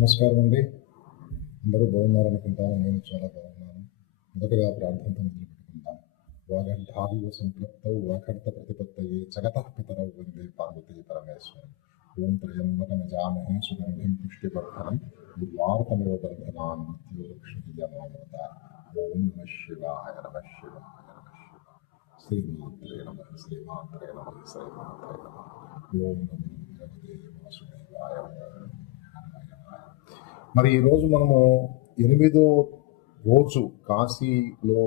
నమస్కారం అండి. అందరూ బాగున్నారనుకుంటాను. నేను చాలా బాగున్నాను. మొదటగా ప్రార్థనతో మొదలుపెట్టుకుందాం. వాగర్ధావివ సంపృక్తౌ వాగర్ధ ప్రతిపత్తయే జగతః పితరౌ వందే పార్వతీ పరమేశ్వరం. ఓం త్రయంబకమజామహే సుగంధిం పుష్టివర్ధనం దుర్వార్తమివ బంధనాన్ మృత్యోర్ముక్షీయమామృత. ఓం నమః శివాయ నమః శివాయ నమః శివాయ. శ్రీమాత్రే నమః శ్రీమాత్రే నమః శ్రీమాత్రే నమః. ఓం నమో భగవతే వాసుదేవాయ. మరి ఈరోజు మనము 8వ రోజు కాశీలో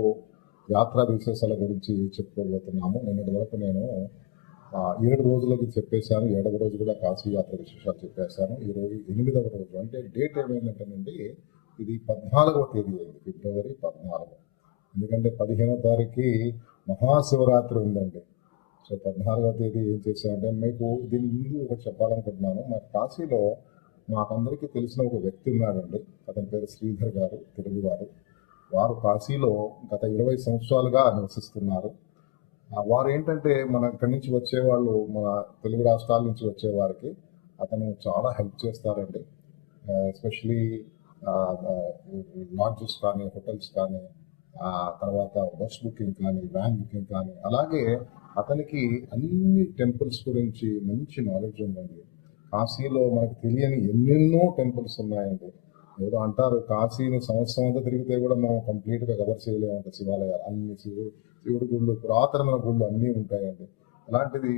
యాత్రా విశేషాల గురించి చెప్పుకోబోతున్నాము. నిన్నటి వరకు నేను 7 రోజులకి చెప్పేశాను. 7వ రోజు కూడా కాశీ యాత్ర విశేషాలు చెప్పేశాను. ఈరోజు 8వ రోజు, అంటే డేట్ ఏమైందంటేనండి, ఇది 14వ తేదీ అయింది, ఫిబ్రవరి 14. ఎందుకంటే 15వ తారీఖుకి మహాశివరాత్రి ఉందండి. సో 14వ తేదీ ఏం చేశామంటే, మీకు దీని ముందు ఒకటి చెప్పాలనుకుంటున్నాను. మా కాశీలో మాకందరికీ తెలిసిన ఒక వ్యక్తి ఉన్నాడండి. అతని పేరు శ్రీధర్ గారు, తెలుగువారు. వారు కాశీలో గత 20 సంవత్సరాలుగా నివసిస్తున్నారు. వారు ఏంటంటే, మన ఇక్కడి నుంచి వచ్చేవాళ్ళు, మన తెలుగు రాష్ట్రాల నుంచి వచ్చేవారికి అతను చాలా హెల్ప్ చేస్తారండి. ఎస్పెషలీ లాడ్జెస్ కానీ, హోటల్స్ కానీ, తర్వాత బస్ బుకింగ్ కానీ, వ్యాన్ బుకింగ్ కానీ. అలాగే అతనికి అన్ని టెంపుల్స్ గురించి మంచి నాలెడ్జ్ ఉందండి. కాశీలో మనకు తెలియని ఎన్నెన్నో టెంపుల్స్ ఉన్నాయండి. ఏదో అంటారు, కాశీని సంవత్సరం అంతా తిరిగితే కూడా మనం కంప్లీట్గా కవర్ చేయలేమంట శివాలయాలు. అన్ని శివుడి గుళ్ళు, పురాతనమైన గుళ్ళు అన్నీ ఉంటాయండి. అలాంటిది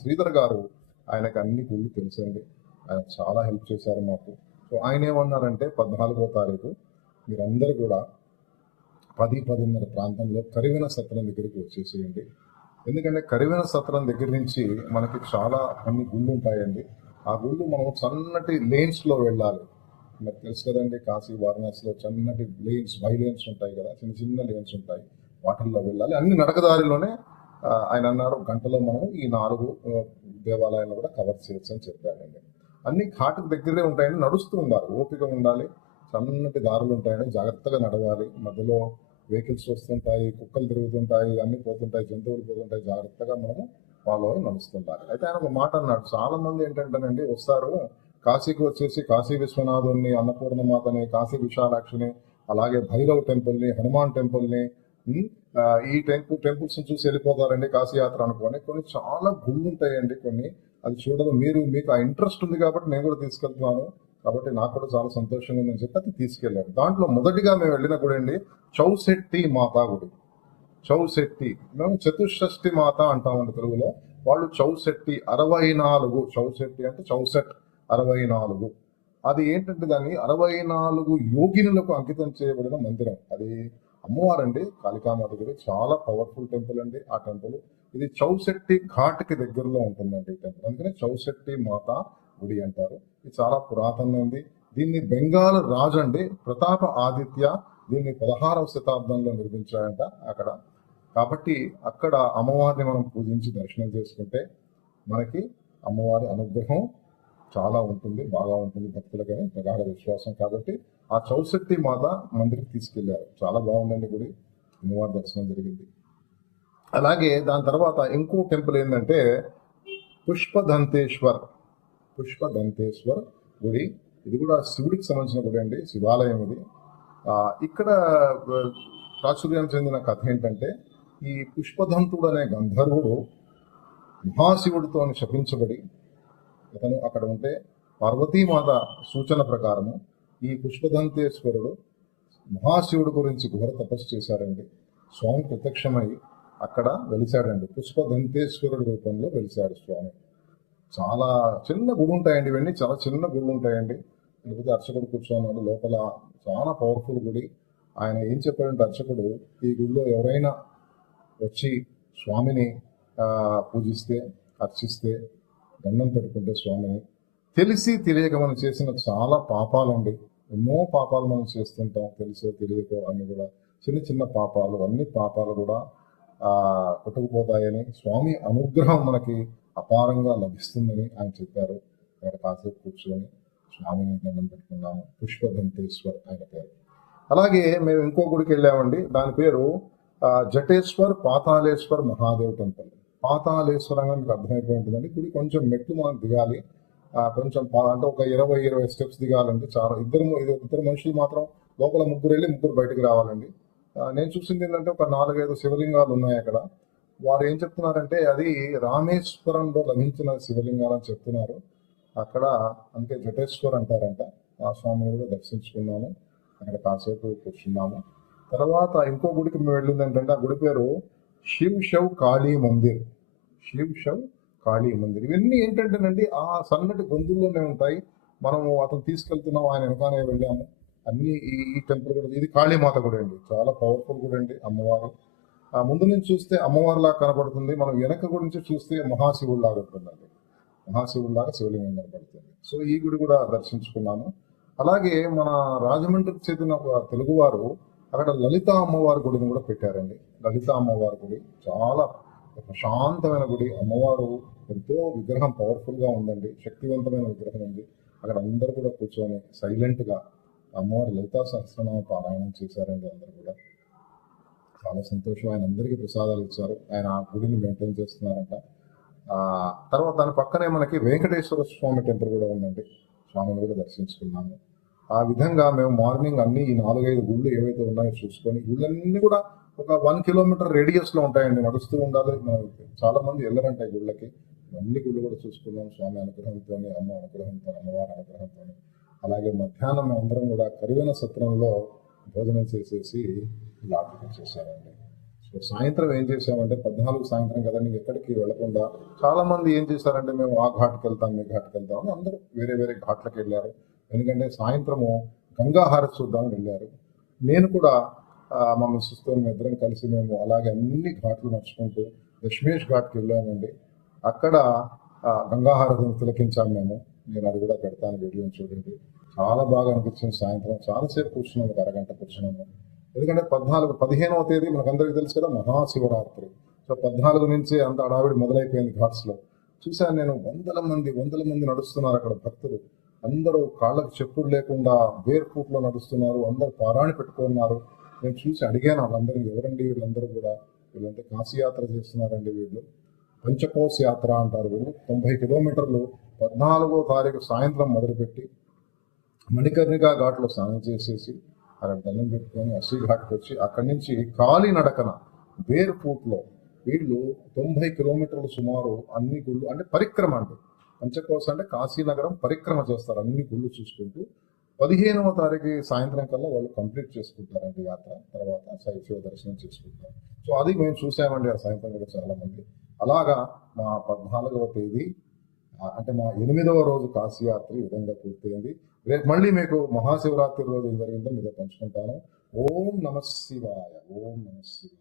శ్రీధర్ గారు, ఆయనకు అన్ని గుళ్ళు తెలుసండి. ఆయన చాలా హెల్ప్ చేశారు మాకు. సో ఆయన ఏమన్నారంటే, 14వ తారీఖు మీరందరూ కూడా 10-10:30 ప్రాంతంలో కరివెన సత్రం దగ్గరికి వచ్చేసేయండి. ఎందుకంటే కరివెన సత్రం దగ్గర నుంచి మనకి చాలా అన్ని గుళ్ళు ఉంటాయండి. ఆ గుళ్ళు మనం సన్నటి లేన్స్లో వెళ్ళాలి. మీకు తెలుసు కదండి, కాశీ వారణాసిలో సన్నటి లేన్స్, లేన్స్ ఉంటాయి కదా, చిన్న చిన్న లేన్స్ ఉంటాయి, వాటిల్లో వెళ్ళాలి. అన్ని నడకదారిలోనే. ఆయన అన్నారు, గంటలో మనం ఈ 4 దేవాలయాలను కూడా కవర్ చేయొచ్చు అని చెప్పాడండి. అన్ని ఘాటుకు దగ్గరే ఉంటాయండి. నడుస్తూ ఉండాలి, ఓపిక ఉండాలి. సన్నటి దారులు ఉంటాయండి, జాగ్రత్తగా నడవాలి. మధ్యలో వెహికల్స్ వస్తుంటాయి, కుక్కలు తిరుగుతుంటాయి, అన్ని పోతుంటాయి, జంతువులు పోతుంటాయి. జాగ్రత్తగా మనము ఫాలో అయి నడుస్తుంటారు. అయితే ఆయన ఒక మాట అన్నాడు, చాలా మంది ఏంటంటేనండి వస్తారు, కాశీకి వచ్చేసి కాశీ విశ్వనాథుని, అన్నపూర్ణమాతని, కాశీ విశాలాక్షిని, అలాగే భైరవ్ టెంపుల్ని, హనుమాన్ టెంపుల్ని, ఈ టెంపుల్స్ చూసి వెళ్ళిపోతారండి కాశీ యాత్ర అనుకోని. కొన్ని చాలా గుళ్ళు ఉంటాయండి, కొన్ని అది చూడదు. మీకు ఆ ఇంట్రెస్ట్ ఉంది కాబట్టి నేను కూడా తీసుకెళ్తున్నాను, కాబట్టి నాకు కూడా చాలా సంతోషంగా ఉందని చెప్పి అది తీసుకెళ్ళాను. దాంట్లో మొదటిగా మేము వెళ్ళిన గుడి అండి చౌశెట్టి మాతా గుడి. చౌశెట్టి, మేము చతుషష్ఠి మాత అంటామండి తెలుగులో. వాళ్ళు చౌశెట్టి 64, చౌశెట్టి అంటే చౌసెట్ 64. అది ఏంటంటే, దాన్ని 64 యోగినులకు అంకితం చేయబడిన మందిరం. అది అమ్మవారండి, కాళికామాత గుడి. చాలా పవర్ఫుల్ టెంపుల్ అండి ఆ టెంపుల్. ఇది చౌశెట్టి ఘాట్కి దగ్గరలో ఉంటుందండి ఈ టెంపుల్, అందుకని చౌశెట్టి మాత గుడి అంటారు. ఇది చాలా పురాతనమైంది. దీన్ని బెంగాల్ రాజు అండి ప్రతాప ఆదిత్య దీన్ని 16వ శతాబ్దంలో నిర్మించాడంట అక్కడ. కాబట్టి అక్కడ అమ్మవారిని మనం పూజించి దర్శనం చేసుకుంటే మనకి అమ్మవారి అనుగ్రహం చాలా ఉంటుంది, బాగా ఉంటుంది భక్తులకని ప్రగాఢ విశ్వాసం. కాబట్టి ఆ చౌశెట్టి మాత మందిరికి తీసుకెళ్లారు. చాలా బాగుందండి గుడి, అమ్మవారి దర్శనం జరిగింది. అలాగే దాని తర్వాత ఇంకో టెంపుల్ ఏంటంటే పుష్పదంతేశ్వర్ గుడి. ఇది కూడా శివుడికి సంబంధించిన గుడి అండి, శివాలయం ఇది. ఇక్కడ ప్రాచుర్యం చెందిన కథ ఏంటంటే, ఈ పుష్పదంతుడు అనే గంధర్వుడు మహాశివుడితో శపించబడి అతను అక్కడ ఉంటే, పార్వతీమాత సూచన ప్రకారము ఈ పుష్పదంతేశ్వరుడు మహాశివుడి గురించి ఘోర తపస్సు చేశారండి. స్వామి ప్రత్యక్షమై అక్కడ వెలిశాడండి, పుష్పదంతేశ్వరుడి రూపంలో వెలిశాడు స్వామి. చాలా చిన్న గుడి ఉంటాయండి, ఇవన్నీ చాలా చిన్న గుళ్ళు ఉంటాయండి. లేకపోతే అర్చకుడు కూర్చున్నాడు లోపల, చాలా పవర్ఫుల్ గుడి. ఆయన ఏం చెప్పాడంటే, అర్చకుడు, ఈ గుడిలో ఎవరైనా వచ్చి స్వామిని పూజిస్తే, అర్చిస్తే, దండం పెట్టుకుంటే స్వామిని, తెలిసి తెలియక మనం చేసిన చాలా పాపాలండి, ఎన్నో పాపాలు మనం చేస్తుంటాం, తెలుసో తెలియకో. అన్ని కూడా చిన్న చిన్న పాపాలు, అన్ని పాపాలు కూడా కొట్టుకుపోతాయని, స్వామి అనుగ్రహం మనకి అపారంగా లభిస్తుందని ఆయన చెప్పారు. అక్కడ కాసేపు కూర్చొని స్వామిని దండం పెట్టుకున్నాము. పుష్పదంతేశ్వర్ ఆయన పేరు. అలాగే మేము ఇంకో గుడికి వెళ్ళామండి, దాని పేరు జటేశ్వర్ పాతాళేశ్వర్ మహాదేవ్ టెంపుల్. పాతాళేశ్వరంగా మీకు అర్థమైపోయి ఉంటుందండి. గుడి కొంచెం మెట్లు మనం దిగాలి. కొంచెం అంటే ఒక 20 స్టెప్స్ దిగాలండి. చాలా ఇద్దరు మనుషులు మాత్రం లోపల ముగ్గురు వెళ్ళి ముగ్గురు బయటికి రావాలండి. నేను చూసింది ఏంటంటే ఒక 4-5 శివలింగాలు ఉన్నాయి అక్కడ. వారు ఏం చెప్తున్నారంటే అది రామేశ్వరంలో లభించిన శివలింగాలు అని చెప్తున్నారు అక్కడ. అందుకే జటేశ్వర్ అంటారంట. ఆ స్వామిని కూడా దర్శించుకున్నాము, అక్కడ కాసేపు కూర్చున్నాము. తర్వాత ఇంకో గుడికి మేము వెళ్ళింది ఏంటంటే ఆ గుడి పేరు శివ్ శవ్ కాళీ మందిర్. శివ్ శవ్ కాళీ మందిర్. ఇవన్నీ ఏంటంటేనండి ఆ సన్నటి గొంతుల్లోనే ఉంటాయి. మనము అతను తీసుకెళ్తున్నాం, ఆయన వెనకానే వెళ్ళాము. అన్ని ఈ టెంపుల్ కూడా, ఇది కాళీమాత గుడి అండి, చాలా పవర్ఫుల్ గుడి అండి అమ్మవారు. ముందు నుంచి చూస్తే అమ్మవారిలాగా కనబడుతుంది, మనం వెనక గురించి చూస్తే మహాశివుడిలాగా ఉంటుందండి. మహాశివుడిలాగా శివలింగం కనబడుతుంది. సో ఈ గుడి కూడా దర్శించుకున్నాము. అలాగే మన రాజమండ్రికి చెందిన ఒక తెలుగువారు అక్కడ లలిత అమ్మవారి గుడిని కూడా పెట్టారండి. లలిత అమ్మవారి గుడి చాలా ప్రశాంతమైన గుడి. అమ్మవారు ఎంతో విగ్రహం పవర్ఫుల్గా ఉందండి, శక్తివంతమైన విగ్రహం ఉంది. అక్కడ అందరూ కూడా కూర్చొని సైలెంట్గా అమ్మవారి లలితా సహస్రనామ పారాయణం చేశారండి. అందరూ కూడా చాలా సంతోషం. ఆయన అందరికీ ప్రసాదాలు ఇచ్చారు. ఆయన ఆ గుడిని మెయింటైన్ చేస్తున్నారంట. తర్వాత దాని పక్కనే మనకి వెంకటేశ్వర స్వామి టెంపుల్ కూడా ఉందండి. స్వామిని కూడా దర్శించుకున్నాము. ఆ విధంగా మేము మార్నింగ్ అన్ని ఈ 4-5 గుళ్ళు ఏవైతే ఉన్నాయో చూసుకొని, గుళ్ళన్నీ కూడా ఒక 1 కిలోమీటర్ రేడియస్లో ఉంటాయండి, నడుస్తూ ఉండాలి. చాలా మంది వెళ్ళరంట ఈ గుళ్ళకి. అన్ని గుళ్ళు కూడా చూసుకున్నాం స్వామి అనుగ్రహంతో, అమ్మ అనుగ్రహంతో, అమ్మవారి అనుగ్రహంతో. అలాగే మధ్యాహ్నం అందరం కూడా కరివెన సత్రంలో భోజనం చేసేసి లాడ్జికి వచ్చేసామండి. సో సాయంత్రం ఏం చేసామంటే 14 సాయంత్రం కదండి, ఎక్కడికి వెళ్లకుండా చాలా మంది ఏం చేశారంటే మేము ఆ ఘాట్కి వెళ్తాం, మీ ఘాట్కి వెళ్తాం అని అందరూ వేరే ఘాట్లకు వెళ్ళారు. ఎందుకంటే సాయంత్రము గంగా హారతి చూద్దామని వెళ్ళారు. నేను కూడా మా మిస్సెస్తో ఇద్దరం కలిసి మేము అలాగే అన్ని ఘాట్లు నడుచుకుంటూ దశమేష్ ఘాట్కి వెళ్ళామండి. అక్కడ గంగా హారతిని తిలకించాము మేము. నేను అది కూడా పెడతాను, వీడియోని చూడండి. చాలా బాగా అనిపించింది. సాయంత్రం చాలాసేపు కూర్చున్నాము, ఒక అరగంట కూర్చున్నాము. ఎందుకంటే 15వ తేదీ మనకందరికీ తెలుసు కదా, మహాశివరాత్రి. సో 14 నుంచి అంత అడావిడి మొదలైపోయింది ఘాట్స్లో. చూశాను నేను, వందల మంది నడుస్తున్నారు అక్కడ భక్తులు. అందరూ కాళ్ళకు చెప్పులు లేకుండా బేర్ ఫూట్లో నడుస్తున్నారు, అందరూ పారాణి పెట్టుకున్నారు. నేను చూసి అడిగాను వాళ్ళందరినీ, ఎవరండి వీళ్ళందరూ కూడా? వీళ్ళంతా కాశీయాత్ర చేస్తున్నారండి, వీళ్ళు పంచకోశ యాత్ర అంటారు. వీళ్ళు 90 కిలోమీటర్లు 14వ తారీఖు సాయంత్రం మొదలుపెట్టి మణికర్ణికా ఘాట్లో స్నానం చేసేసి అక్కడ దండం పెట్టుకొని అస్సీ ఘాట్కి వచ్చి అక్కడి నుంచి కాలి నడకన బేర్ ఫూట్లో వీళ్ళు 90 కిలోమీటర్లు సుమారు అన్ని గుళ్ళు, అంటే పరిక్రమ అండి. పంచకోశ అంటే కాశీనగరం పరిక్రమ చేస్తారు అన్ని గుళ్ళు చూసుకుంటూ. 15వ తారీఖు సాయంత్రం కల్లా వాళ్ళు కంప్లీట్ చేసుకుంటారండి యాత్ర. తర్వాత శివ దర్శనం చేసుకుంటారు. సో అది మేము చూసామండి ఆ సాయంత్రం కూడా చాలా మంది. అలాగా మా 14వ తేదీ అంటే మా 8వ రోజు కాశీయాత్ర ఈ విధంగా పూర్తయింది. రేపు మళ్ళీ మీకు మహాశివరాత్రి రోజు ఏం జరిగిందో మీతో పంచుకుంటాను. ఓం నమః శివాయ. ఓం నమః శివాయ.